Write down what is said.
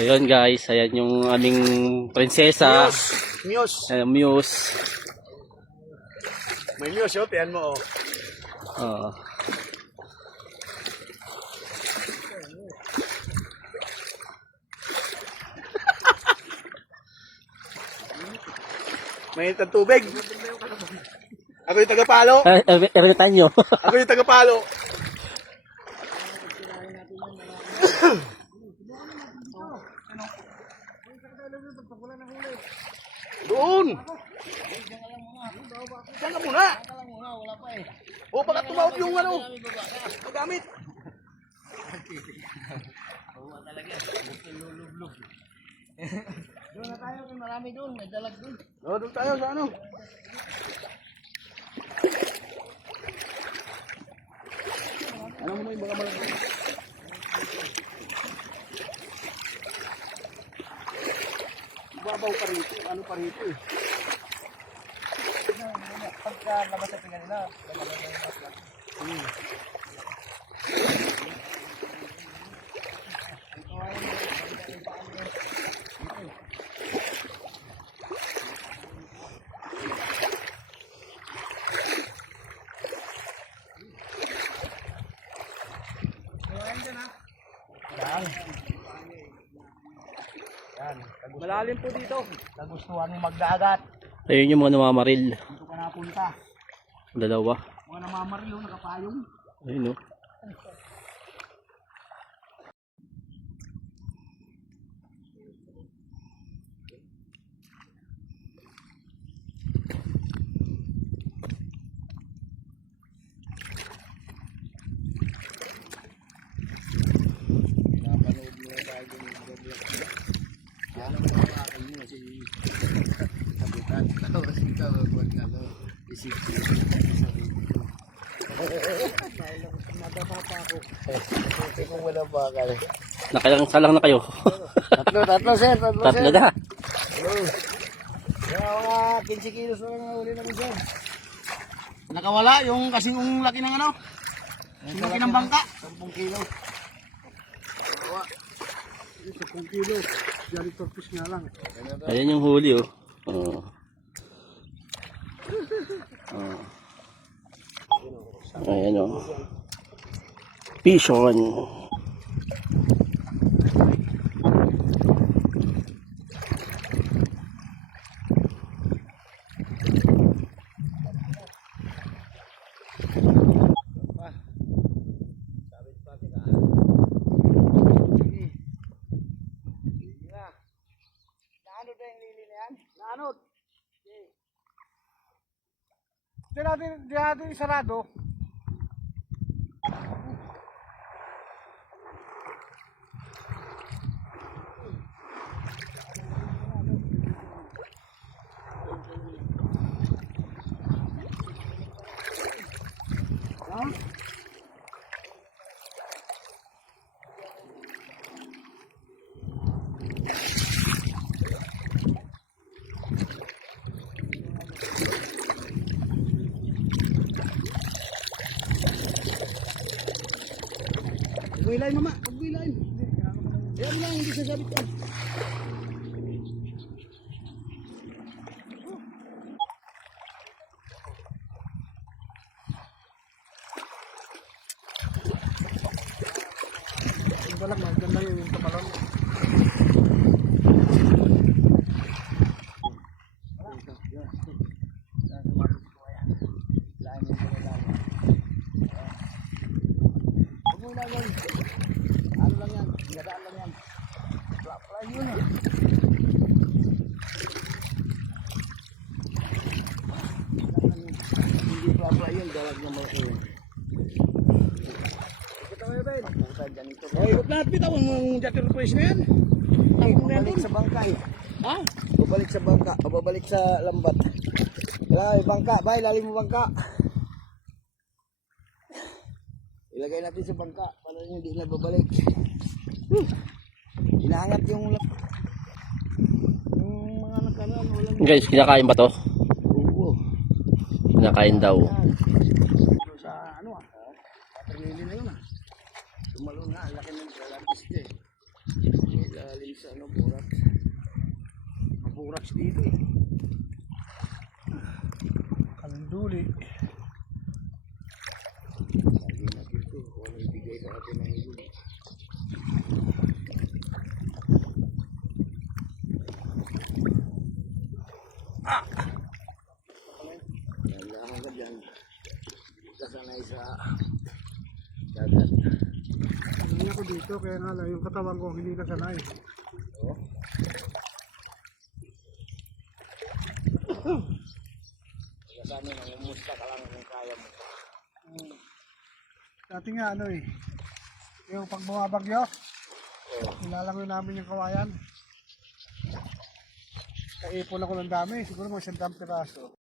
Ayun guys, ayan yung aming prinsesa. Muse. Muse. May muse yun, tiyan mo oh. Oo. May tubig. Ako yung tagapalo. Every time nyo. Ako yung tagapalo. Doon. Saan ka muna? O baka tumawag yung ano. Magamit. Doon na tayo, marami doon, may dalag doon. Doon tayo sa ano. Ano mo yung baka malaki? Babaw pa rito. Ano pa rito eh. Pagka labas sa pinga nila, Malalim po dito. nagustuhan mo magdagat. Ayun yung mga namamaril. Dito ka napunta. Dalawa. Mga namamaril yung nakapayong. Ayun o. Kung wala bakal. Nakalang salang na kayo. Tatlo sir, tatlo Tatlo na. Kaya mga 15 kilos na lang uli namin sir. Nakawala yung kasing laki ng ano? Yung laki ng bangka. 10 kilo. 10 kilo. Jolly tortoise nga lang. Ayan yung huli oh. Oo. Ayan o. Pison. Naanod na yung lili na yan? Naanod. Di natin isarado. Pag-wilain mama, pag-wilain. Ayan lang, hindi sasabit yan. Ito lang, maganda yung kamalon. Ano lang yan? Gadaan lang yan. Fly yun ah. Hindi fly yun, dalag na malaki yun. Ito kayo, Ben. Papunta ganito. Ay, ikot na, pitawan mo ang jet tortoise na yan. Ay, babalik sa bangka eh. Ha? Babalik sa bangka, o babalik sa lambat. Wala, bangka, bay, lalim mo bangka. Ilagay natin sa bangka para hindi na babalik. Inaangat yung mga nagkaroon, walang Guys, kinakain ba to? buo. Kinakain daw. Sa ano ah. Patrili na yun ah. Tumalo na, laki ng galapis eh. May lalim sa buraks dito eh. Kanduli. Kailangan ka dyan. Kasanay sa dagat. Sanay ako dito, kaya nga lang yung katawan ko hindi na sanay. Kasanay na umusta ka lang kung kaya mo. Dati nga ano eh, yung pag bumabagyo, nilalangoy namin yung kawayan. Kaipon ako ng dami, siguro mga 100 piraso.